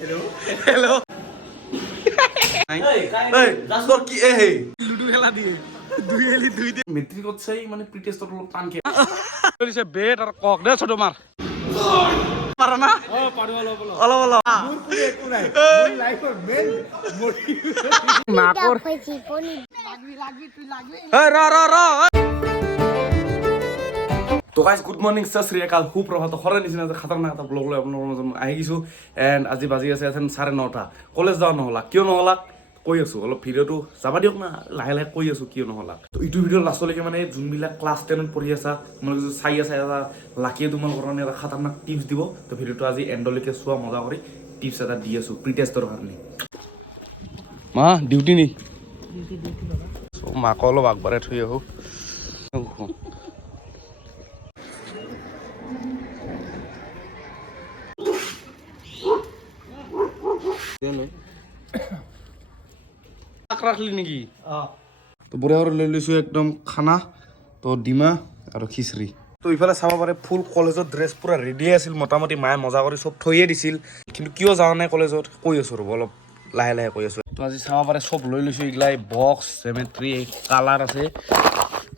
hello hello তোর কি এই লুডু খেলা দিয়ে দুই এলি দুই দিয়ে মেট্রিকত চাই মানে প্রিটেস্টত অলপ টান খেলা কৰিছে বেট আৰু কক দে ছোট মাৰ পাৰা না অ পাৰো অলপ অলপ অলপ মোৰ পুৰি একো নাই মোৰ লাইফৰ মেইন মোটিভেশ্যন নাকৰ লাগবি তুই লাগবি এই ৰ তো গাইজ গুড মৰ্নিং সত শ্ৰী আকাল সুপ্ৰভাত সৰে নিচিনা যে খাতাৰনাক এটা ব্লগ লৈ আপোনালোকৰ মাজত আহি গৈছোঁ এণ্ড আজি বাজি আছে এখন 9:30 কলেজ যোৱা নহ'লা কিয় নহ'লা কৈ আছোঁ অলপ ভিডিঅ'টো যাবা দিয়ক না লাহে লাহে কৈ আছোঁ কিয় নহ'লা তো ইটো ভিডিঅ' লাষ্টলৈকে মানে যোনবিলাক ক্লাছ 10ত পঢ়ি আছা তোমালোকে যদি চাই আছা এটা লাকিয়ে তোমালোকৰ কাৰণে এটা খাতাৰনাক টিপছ দিব তো ভিডিঅ'টো আজি এণ্ডলৈকে চোৱা মজা কৰি টিপছ এটা দি আছোঁ প্ৰি টেষ্টৰ কাৰণে মা ডিউটি নি মাক অলপ আগবাঢ়াই থৈ আহোঁ ৰাখলি নেকি তো বঢ়িয়া কৰি লৈ লৈছোঁ একদম খানা তো ডিমা আৰু খিচৰি তো ইফালে চাব পাৰে ফুল কলেজত ড্ৰেছ পুৰা ৰেডি আছিল মোটামুটি মায়ে মজা কৰি চব থৈয়ে দিছিল কিন্তু কিয় যোৱা নাই কলেজত কৈ আছোঁ ৰ'ব অলপ লাহে লাহে কৈ আছোঁ তো আজি চাব পাৰে চব লৈ লৈছোঁ এইগিলা বক্স জেমেট্ৰি কালাৰ আছে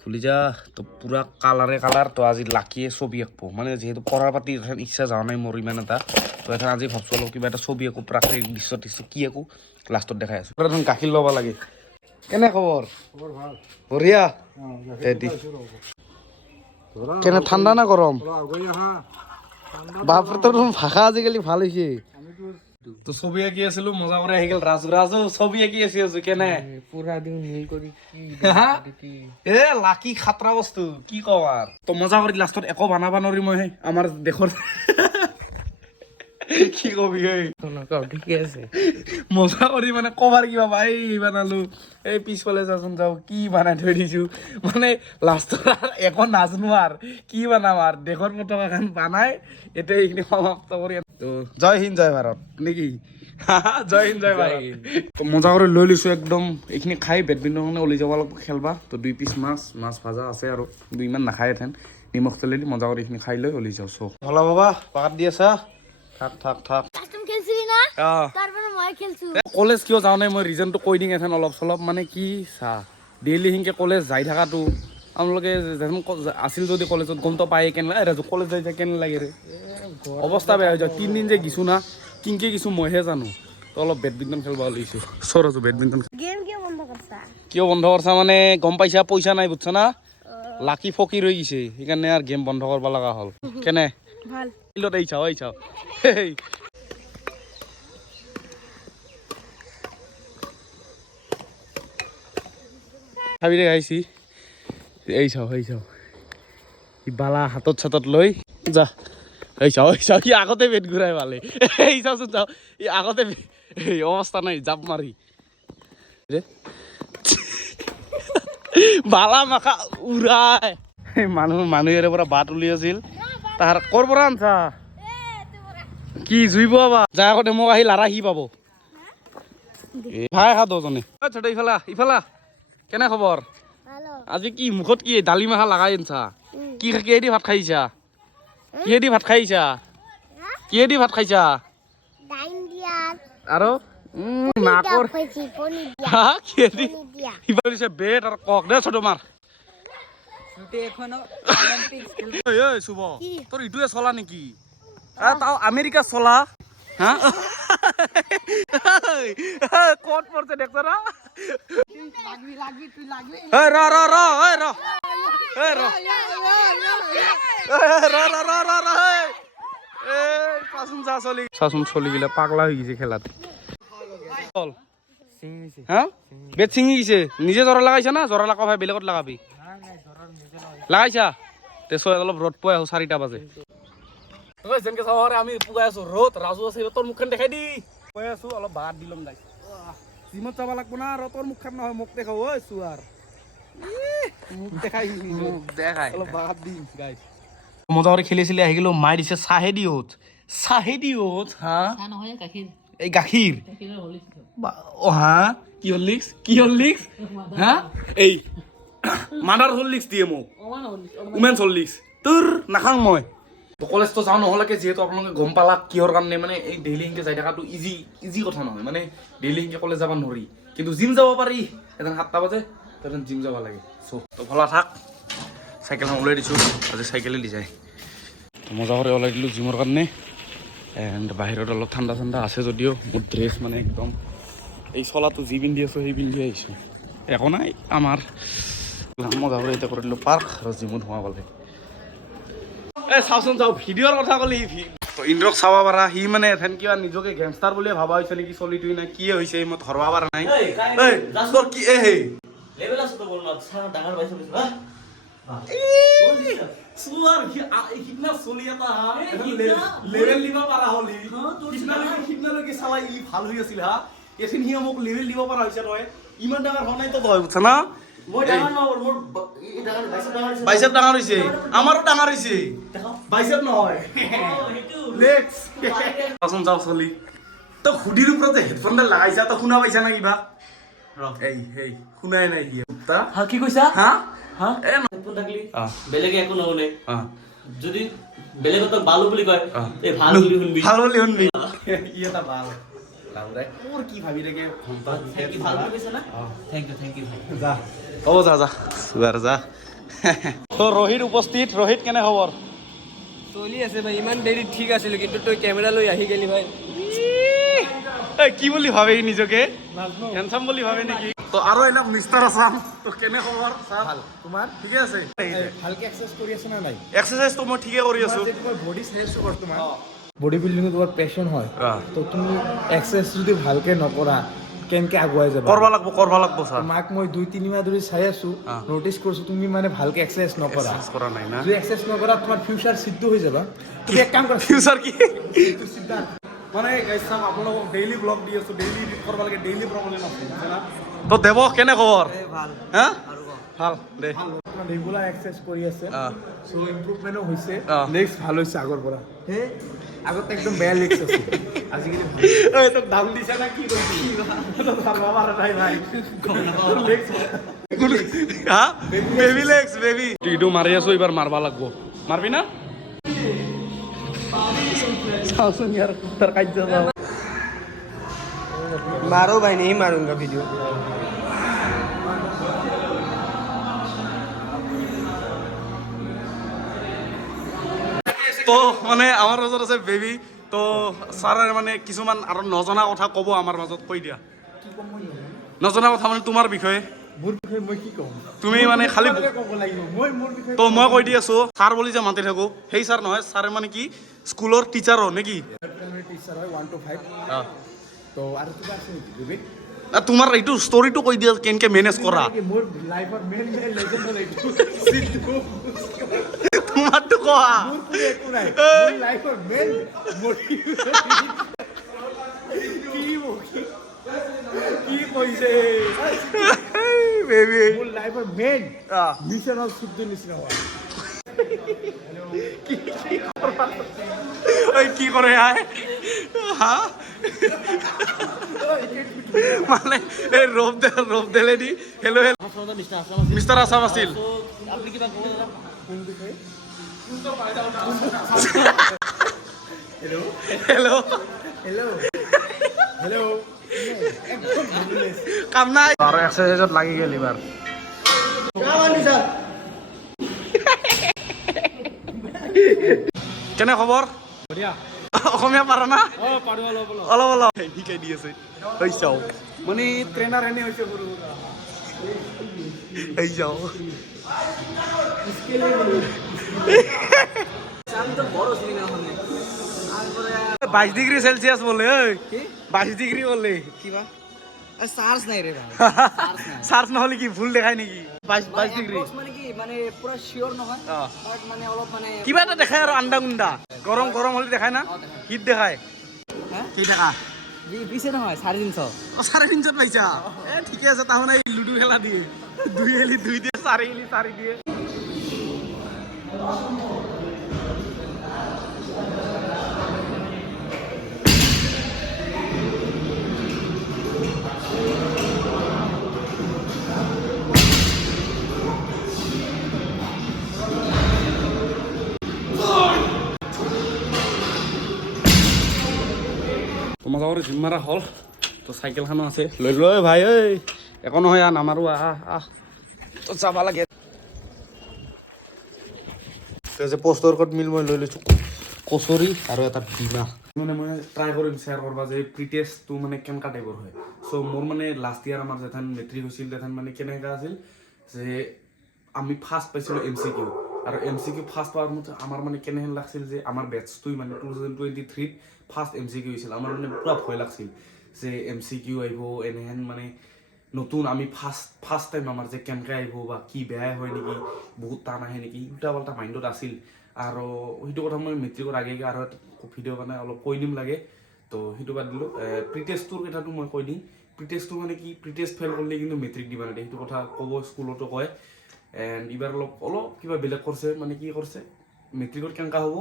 ফুলি যা তো পুৰা কালাৰ তো আজি লাকিয়ে ছবি আঁকব মানে যিহেতু পঢ়াৰ পাতি ইচ্ছা যোৱা নাই মোৰ ইমান এটা তো এখন আজি ভাবছোঁ অলপ কিবা এটা ছবি আঁকো প্ৰাকৃতিক দৃশ্য কি আঁকো লাষ্টত দেখাই আছোঁ এখন গাখীৰ ল'ব লাগে কেনে খবৰ বঢ়িয়া কেনে ঠাণ্ডা না গৰম বাপৰে তোৰ ভাষা আজিকালি ভাল হৈছে তো ছবি আঁকি আছিলো মজা কৰি আহি গ'ল ৰাজু ছবি আঁকি আছো কেনে পুৰা দিন মিল কৰি এ লাকি খাতৰা বস্তু কি কম আৰু তো মজা কৰি লাষ্টত একো বনাব নোৱাৰি মই আমাৰ দেশৰ কি কবি ঠিকে আছে মজা কৰি মানে কবাৰ কিবা ভাই বনালো এই পিছফালে যাচোন যাওঁ কি বনাই থৈ দিছো মানে লাষ্টত একো নাজানো আৰু কি বনাম আৰু দেশৰ পতাকাখন বনাই এতিয়া এইখিনি সমাপ্ত কৰি তো জয় হিন্দ জয় ভাৰত নেকি জয় হিন্দ জয় ভাৰত মজা কৰি লৈ লৈছো একদম এইখিনি খাই বেডমিণ্টন ওলাই যাব লাগিব খেলবা তো 2 পিচ মাছ ভাজা আছে আৰু ইমান নাখায় এথেন নিমখ তেলে দি মজা কৰি এইখিনি খাই লৈ ওলাই যাওঁ চব হলা বাবা পাকাত দি আছা থাক কলেজ কিয় যাওঁ নাই মই ৰিজনটো কৈ দিম এখন অলপ চলপ মানে কি চা ডেইলি সিনকে কলেজ যাই থাকাটো আপোনালোকে আছিল যদি কলেজত গমটো পায় কেনে ৰাজু কলেজ যাই কেনে লাগে ৰে অৱস্থা বেয়া হৈ যায় 3 দিন যে গিছো না কিনকে গিছো মইহে জানো তো অলপ বেডমিণ্টন খেলবা ওলাইছো সৰজু বেডমিণ্টন কিয় বন্ধ কৰছা মানে গম পাইছা পইচা নাই বুজছা না লাকি ফকিৰ হৈ গৈছে সেইকাৰণে আৰু গেম বন্ধ কৰিব লগা হ'ল কেনে ভাল ফিল্ডত আহিছাও ভাবি দে আহিছি এই চাও ই বালা হাতত ছাতত লৈ যা এই চাও কি আগতে বেট ঘূৰাই পালে এই চাওচোন চাও ই আগতে এই অৱস্থা নাই জাপ মাৰি বালা মাখা উৰাই মানুহেৰে পৰা বাট উলিয়াইছিল তাৰ কৰ পৰা আনছা কি জুইব বা যা আগতে মোক আহি লাৰা সি পাব ভাই খা দজনে ইফালা কেনে খবৰ আজি কি মুখত কি দালি মাখা লাগাই আনছা কিহেদি ভাত খাইছা আৰু নাকৰ বেট আৰু কক দে ছোট মাৰ শুভ তোৰ ইটোৱে চলা নেকি তাও আমেৰিকা চলা হা ক'ত পড়ছে দেখছ না চাচোন চলি গিলা পাগলা হৈ গৈছে খেলাত বেট ছিঙি গৈছে নিজে জ্বৰা লাগাইছা না জ্বৰা লাগাব বেলেগত লাগাবি লাগাইছা তে অলপ ৰ'দ পোৱাই আহো 4টা বাজে যেনেকে চাব আমি পুগাই আছো ৰ'দ ৰাজু আছে তোৰ মুখখন দেখাই দি কৈ আছো অলপ বাগাত দি ল'ম গাইছ জিমত যাব লাগব না তোৰ মুখখন নহয় মোক দেখাও ঐ চুৱাৰ মুখ দেখাই অলপ বাগাত দিম গাইছ মজা কৰি খেলিছিলে আহি গেলো মাই দিছে চাহেদিওত হা এই গাখীৰ হা কি হৰলিক্স হা এই মাদাৰ হৰলিক্স দিয়ে মোক উমেন হৰলিক্স তোৰ নাখাং মই কলেজটো যাওঁ নহ'লেকে যিহেতু আপোনালোকে গম পালা কিহৰ কাৰণে মানে এই ডেইলি এনেকৈ যাই থকাটো ইজি কথা নহয় মানে ডেইলি এনেকৈ কলেজ যাব নোৱাৰি কিন্তু জিম যাব পাৰি এদিন 7টা বাজে এদিন জিম যাব লাগে ত' ভলা থাক চাইকেলখন ওলাই দিছোঁ আজি চাইকেলে দি যায় তো মজা কৰি ওলাই দিলোঁ জিমৰ কাৰণে এণ্ড বাহিৰত অলপ ঠাণ্ডা আছে যদিও মোৰ ড্ৰেছ মানে একদম এই চলাটো যি পিন্ধি আছোঁ সেই পিন্ধি আহিছোঁ একো নাই আমাৰ মজা কৰি এতিয়া কৰি দিলোঁ পাৰ্ক আৰু জিমত সোমাব লাগে চাওচোন যাওঁ ভিডিঅ'ৰ কথা ক'লে তো ইন্দ্ৰক চাব পাৰা সি মানে এথেন কিবা নিজকে গেংষ্টাৰ বুলিয়ে ভাবা হৈছে নেকি চলিটোৱে নাই কি হৈছে মই ধৰবা পাৰা নাই তোৰ কি সেই ইমান ডাঙৰ হোৱা নাই তো তই বুজছা না বাইচেপ ডাঙৰ হৈছে আমাৰো ডাঙৰ হৈছে বাইচেপ নহয় যাওঁ চলি তই হুডিৰ ওপৰত যে হেডফোনডাল লাগাইছা তই শুনা পাইছা না কিবা শুনাই নাই কি কৈছা হা বেলেগে একো নহলে যদি বেলেগে তোক ভাল বুলি কয় এই ভাল বুলি শুনবি ই এটা ভাল মোৰ কি ভাবি থাকে ভাল বুলি কৈছে না থেংক ইউ যা যা তো ৰোহিত উপস্থিত ৰোহিত কেনে খবৰ চলি আছে ভাই ইমান দেৰি ঠিক আছিল কিন্তু তই কেমেৰা লৈ আহি গেলি ভাই কি বুলি ভাবে নিজকে হেণ্ডসাম বুলি ভাবে নেকি তো আৰু এনে মিষ্টাৰ আছাম তো কেনে খবৰ ভাল তোমাৰ ঠিকে আছে ভালকে এক্সাৰসাইজ কৰি আছে না নাই এক্সাৰসাইজটো মই ঠিকে কৰি আছো তোমাৰ বডি শ্লেছো কৰ তোমাৰ বডি বিল্ডিংত তোমাৰ পেশন হয় তো তুমি এক্সাৰসাইজ যদি ভালকে নকৰা কেনকে আগুৱাই যাবা কৰবা লাগব স্যাৰ মাক মই 2-3 মাহ ধৰি চাই আছো নোটিস কৰিছো তুমি মানে ভালকে এক্সাৰসাইজ নকৰা কৰা নাই না যদি এক্সাৰসাইজ নকৰা তোমাৰ ফিউচাৰ সিদ্ধ হৈ যাবা তুমি এক কাম কৰা ফিউচাৰ কি সিদ্ধা মানে গাইছ চাম আপোনালোকক ডেইলি ব্লগ দি আছো ডেইলি এডিট কৰিব লাগে ডেইলি প্ৰবলেম আছে না তো দেব কেনে খবৰ ভাল হা ভাল দে ৰেগুলাৰ এক্সাৰসাইজ কৰি আছে সো ইমপ্ৰুভমেন্টও হৈছে নেক্সট ভাল হৈছে আগৰ পৰা হে আগতে একদম বেয়া লেক্স আছে আজিকালি ভাল এই তো দাম দিছে না কি কৰিবি তো ভালবা পাৰা নাই ভাই হা বেবি লেক্স বেবি টিডু মাৰি আছো এবাৰ মারবা লাগব মারবি না साउसन यार तर काज जाओ मारो भाई नहीं मारूंगा वीडियो তো মানে আমার মাজত আছে বেবি তো ছাৰে মানে কিছুমান আৰু নজনা কথা ক'ব আমাৰ মাজত কৈ দিয়া নজনা কথা মানে তোমাৰ বিষয়ে মোৰ বিষয়ে মই কি কম তুমি মানে খালি ক'ব লাগিব মই মোৰ বিষয়ে তো মই কৈ দি আছো ছাৰ বুলি যে মাতি থাকো সেই ছাৰ নহয় ছাৰে মানে কি স্কুলৰ টিচাৰ নেকি টিচাৰ হয় 1 to 5 তো আৰু কিবা আছে নেকি বেবি তোমাৰ এইটো ষ্টৰিটো কৈ দিয়া কেনেকে মেনেজ কৰা মোৰ লাইফৰ মেইন লেজেণ্ড হ'ল এইটো তোমাৰটো কোৱা মোৰ কোনো একো নাই মোৰ লাইফৰ মেইন কি কৈছে বেবি মোৰ লাইফৰ মেইন মিছন অফ সিদ্ধু নিচিনা হোৱা কি কৰে হা মানে এই ৰব দেলে দি হেল্ল' মিষ্টাৰ আছাম আছিল আপনি কিবা হেল্ল' হেল্ল' হেল্ল' হেল্ল' কাম নাই আৰু এক্সাৰচাইজত লাগি গেল এবাৰ কেনে খবৰ অসমীয়া পাৰা না অলপ অলপ শিকাই দি আছে চাও মানে ট্ৰেইনাৰ এনে হৈছে সৰু এই যাও বড় সিনেমা মানে 22 ডিগ্ৰী সেলসিয়াস বলে 22 ডিগ্ৰী বলে কিবা চাৰ্জ নাই ৰে ভাই চাৰ্জ নহলে কি ভুল দেখাই নেকি 22 ডিগ্ৰী মানে কি মানে পুৰা শিওৰ নহয় বাট মানে অলপ মানে কিবা এটা দেখাই আৰু আন্ডা গুন্ডা গৰম গৰম হলে দেখাই না হিট দেখাই কি দেখা পিছে নহয় 350 350 পাইছা ঠিকে আছে তাহলে লুডু খেলা দিয়ে 2 এলি 2 দিয়ে 4 এলি 4 দিয়ে কৰি জিম মাৰা হ'ল তো চাইকেলখনো আছে লৈ লৈ ভাই ঐ একো নহয় নামাৰো আহ তো যাব লাগে যে পোষ্টৰ ক'ত মিল মই লৈ লৈছোঁ কচুৰি আৰু এটা ডিমা মানে মই ট্ৰাই কৰিম শ্বেয়াৰ কৰবা যে প্ৰিটেষ্টটো মানে কেনেকুৱা টাইপৰ হয় চ' মোৰ মানে লাষ্ট ইয়াৰ আমাৰ যেথান মেট্ৰিক হৈছিল তেথান মানে কেনেকুৱা আছিল যে আমি ফাৰ্ষ্ট পাইছিলোঁ MCQ আৰু MCQ ফাৰ্ষ্ট পোৱাৰ মতে আমাৰ মানে কেনেহেন লাগছিল যে আমাৰ বেটছটোই মানে 2023 ফাৰ্ষ্ট MCQ হৈছিল আমাৰ মানে পুৰা ভয় লাগছিল যে MCQ আহিব এনেহেন মানে নতুন আমি ফাৰ্ষ্ট টাইম আমাৰ যে কেনেকৈ আহিব বা কি বেয়া হয় নেকি বহুত টান আহে নেকি উল্টা পাল্টা মাইণ্ডত আছিল আৰু সেইটো কথা মই মেট্ৰিকৰ আগে আৰু এটা ভিডিঅ' মানে অলপ কৈ দিম লাগে তো সেইটো বাদ দিলোঁ প্ৰিটেষ্টটোৰ কথাটো মই কৈ দিম প্ৰিটেষ্টটো মানে কি প্ৰিটেষ্ট ফেইল কৰিলে কিন্তু মেট্ৰিক দিব নালাগে সেইটো কথা ক'ব স্কুলতো কয় এণ্ড এইবাৰ অলপ কিবা বেলেগ কৰিছে মানে কি কৰিছে মেট্ৰিকত কেনেকুৱা হ'ব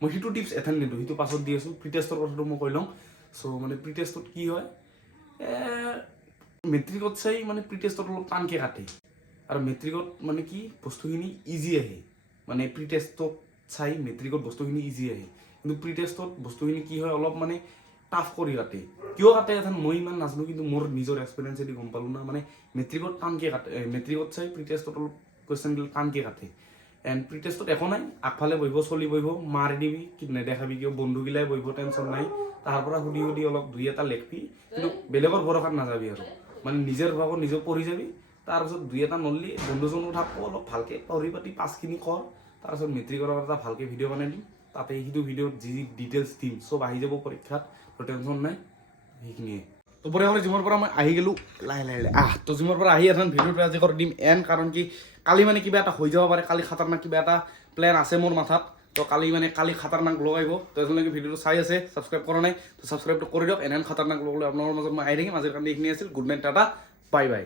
মই সেইটো টিপছ এথান নিদিওঁ সেইটো পাছত দি আছোঁ প্ৰিটেষ্টৰ কথাটো মই কৈ লওঁ চ' মানে প্ৰিটেষ্টত কি হয় মেট্ৰিকত চাই মানে প্ৰিটেষ্টত অলপ টানকৈ কাটে আৰু মেট্ৰিকত মানে কি বস্তুখিনি ইজি আহে মানে প্ৰিটেষ্টত চাই মেট্ৰিকত বস্তুখিনি ইজি আহে কিন্তু প্ৰিটেষ্টত বস্তুখিনি কি হয় অলপ মানে টাফ কৰি কাটে কিয় কাটে এথান মই ইমান নাজানো কিন্তু মোৰ নিজৰ এক্সপিৰিয়েঞ্চেদি গম পালোঁ না মানে মেট্ৰিকত টানকৈ কাটে মেট্ৰিকত চাই প্ৰিটেষ্টত অলপ কুৱেশ্যনবিলাক টানকৈ কাটে এণ্ড প্ৰিটেষ্টত একো নাই আগফালে বহিব চলি বহিব মাৰি দিবি কি নেদেখাবি কিয় বন্ধুগিলাই বহিব টেনশ্যন নাই তাৰ পৰা সুধি সুধি অলপ দুই এটা লেখবি কিন্তু বেলেগৰ ভৰসাত নাযাবি আৰু মানে নিজৰ ভাগত নিজেও পঢ়ি যাবি তাৰপিছত দুই এটা নললি বন্ধুজনো থাকব অলপ ভালকৈ পঢ়ি পাতি পাছখিনি কৰ তাৰপিছত মেট্ৰিকৰ এটা ভালকৈ ভিডিঅ' বনাই দিম তাতে সেইটো ভিডিঅ'ত যি ডিটেইলছ দিম চব আহি যাব পৰীক্ষাত তো টেনশ্যন নাই সেইখিনিয়ে তো পৰীক্ষা জিমৰ পৰা মই আহি গ'লোঁ লাহে তো জিমৰ পৰা আহি এখন ভিডিঅ'টো আজি কৰি দিম কাৰণ কি কালি মানে কিবা এটা হৈ যাব পাৰে কালি খাতাৰনাক কিবা এটা প্লেন আছে মোৰ মাথাত তো কালি খাতাৰনাক লগ আহিব তো এজনলৈকে ভিডিঅ'টো চাই আছে ছাবস্ক্ৰাইব কৰা নাই তো ছাবস্ক্ৰাইবটো কৰি দিয়ক এনেহেন খাতাৰনাক লগ লৈ আপোনালোকৰ মাজত মই আহি থাকিম আজিৰ কাৰণে এইখিনি আছিল good night tata bye bye